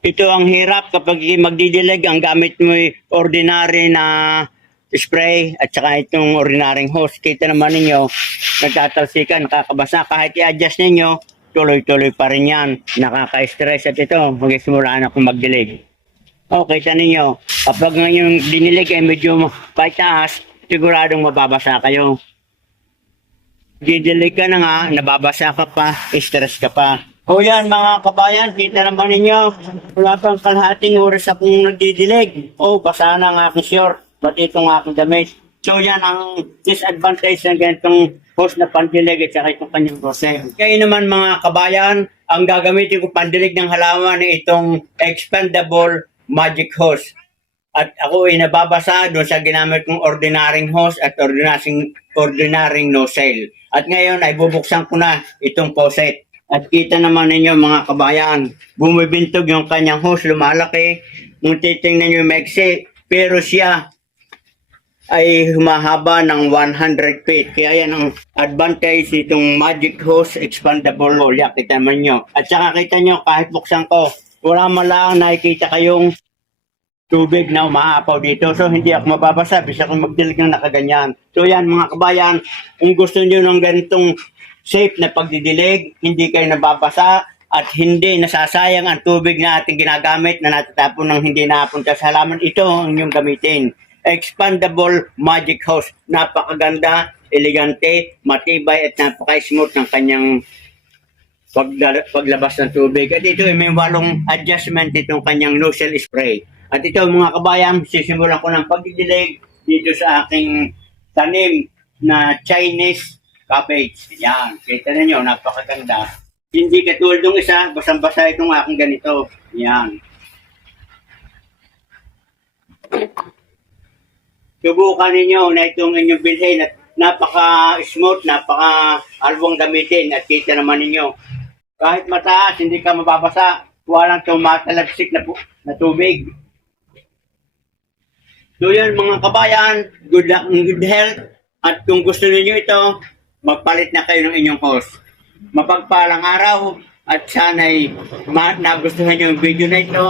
Ito ang hirap kapag magdidilig, ang gamit mo ay ordinary na spray at saka itong ordinaryong hose. Kita naman ninyo, nagtatalsikan, nakakabasa. Kahit i-adjust ninyo, tuloy-tuloy pa rin yan. Nakaka-stress at ito, magsimula na akong magdilig. Kita ninyo, kapag yung dinilig ay medyo paitaas, siguradong mababasa kayo. Didilig ka na nga, nababasa ka pa, stress ka pa. Yan mga kabayan, kita naman ninyo, wala pang kalahating oras akong nagdidilig. Basa na ang aking short, pati itong aking damit. So yan ang disadvantage ng ganitong hose na pandilig at saka itong kanyang hose. Kaya naman mga kabayan, ang gagamitin ko pandilig ng halaman ay itong expandable magic hose. At ako ay nababasa doon sa ginamit kong ordinaryong hose at ordinaryong nozzle. At ngayon ay bubuksan ko na itong faucet. At kita naman ninyo mga kabayan, bumibintog yung kanyang hose, lumalaki. Kung titingnan nyo maiksi, pero siya ay humahaba ng 100 feet. Kaya yan ang advantage itong magic hose expandable hose. Kita naman nyo. At saka kita nyo, kahit buksan ko, wala malang nakikita kayong tubig na umaapaw dito. So, hindi ako mababasa. Bisa kong magdilig ng nakaganyan. So, yan mga kabayan. Kung gusto nyo ng ganitong safe na pagdidilig, hindi kayo nababasa at hindi nasasayang ang tubig na ating ginagamit na natatapon ng hindi napunta sa halaman, ito ang inyong gamitin. Expandable magic hose. Napakaganda, elegante, matibay at napaka-smooth ng kanyang paglabas ng tubig. At ito ay may walong adjustment itong kanyang nozzle spray. At ito mga kabayan, sisimulan ko ng pagdidilig dito sa aking tanim na Chinese cabbage. Yan, kita ninyo, napakaganda. Hindi katulad ng isa, basang-basa itong aking ganito. Yan. Subukan ninyo na itong inyong bilhin at napaka-smooth, napaka-alwang gamitin at kita naman ninyo. Kahit mataas, hindi ka mababasa, walang tumatalagsik na tubig. So yan mga kabayan, good luck and good health. At kung gusto niyo ito, magpalit na kayo ng inyong host. Mapagpalang araw at sana'y nagustuhan niyo yung video na ito.